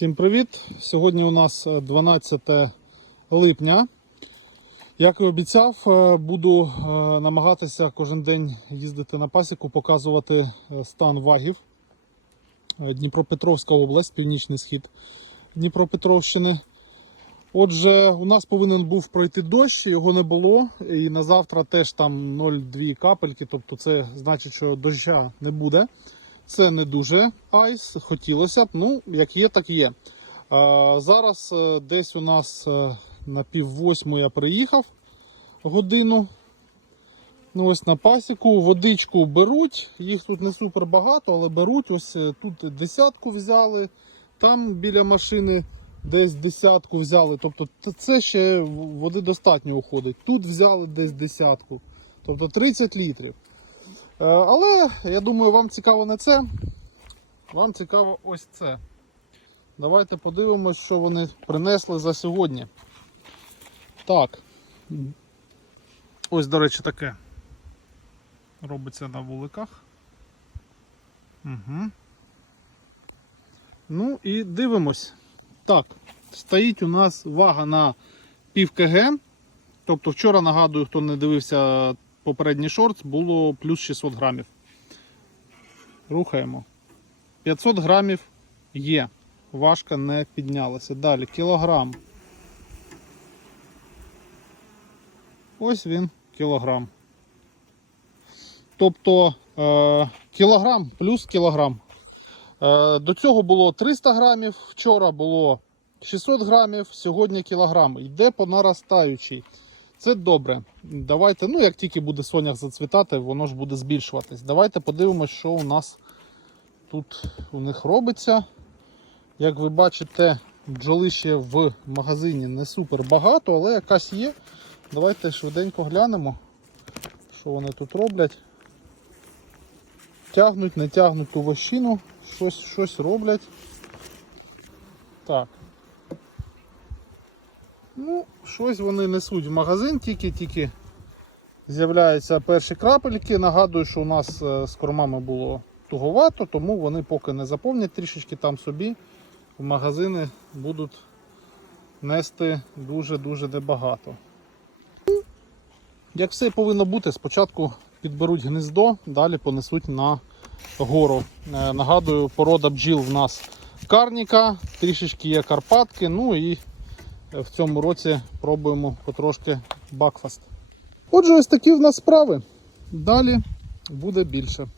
Всім привіт! Сьогодні у нас е, 12 липня. Як і обіцяв, е, буду е, намагатися кожен день їздити на пасіку, показувати е, стан вагів. Е, Дніпропетровська область, північний схід Дніпропетровщини. Отже, у нас повинен був пройти дощ, його не було. І на завтра теж там 0,2 капельки, тобто це значить, що доща не буде. Це не дуже айс, хотілося б, ну, як є, так є. Зараз е, десь у нас е, на пів восьму я приїхав годину. Ну, ось на пасіку. Водичку беруть, їх тут не супер багато, але беруть. Ось е, тут десятку взяли, там біля машини десь десятку взяли. Тобто це ще води достатньо уходить. Тут взяли десь десятку. Тобто 30 літрів. Е, Але я думаю, вам цікаво не це. Вам цікаво ось це. Давайте подивимось, що вони принесли за сьогодні. Так. Ось, до речі, таке. Робиться на вуликах. Угу. Ну і дивимось. Так, стоїть у нас вага на пів кг. Тобто вчора, нагадую, хто не дивився попередній шорт, було плюс 600 грамів. Рухаємо. 500 грамів є. Важка не піднялася. Далі кілограм. Ось він кілограм. Тобто е, кілограм плюс кілограм. Е, до цього було 300 грамів, вчора було 600 грамів, сьогодні кілограм. Йде по наростаючій. Це добре. Давайте, ну як тільки буде сонях зацвітати, воно ж буде збільшуватись. Давайте подивимось, що у нас тут у них робиться. Як ви бачите, бджоли ще в магазині не супер багато, але якась є. Давайте швиденько глянемо, що вони тут роблять. Тягнуть, не тягнуть ту вощину, щось, щось роблять. Так. Ну, щось вони несуть в магазин, тільки-тільки з'являються перші крапельки. Нагадую, що у нас е, з кормами було туговато, тому вони поки не заповнять трішечки там собі. В магазини будуть нести дуже-дуже небагато. Ну, Як все повинно бути, спочатку підберуть гніздо, далі понесуть на гору. Е, Нагадую, порода бджіл в нас карніка, трішечки є карпатки, ну і в цьому році пробуємо потрошки бакфаст. Отже, ось такі в нас справи. Далі буде більше.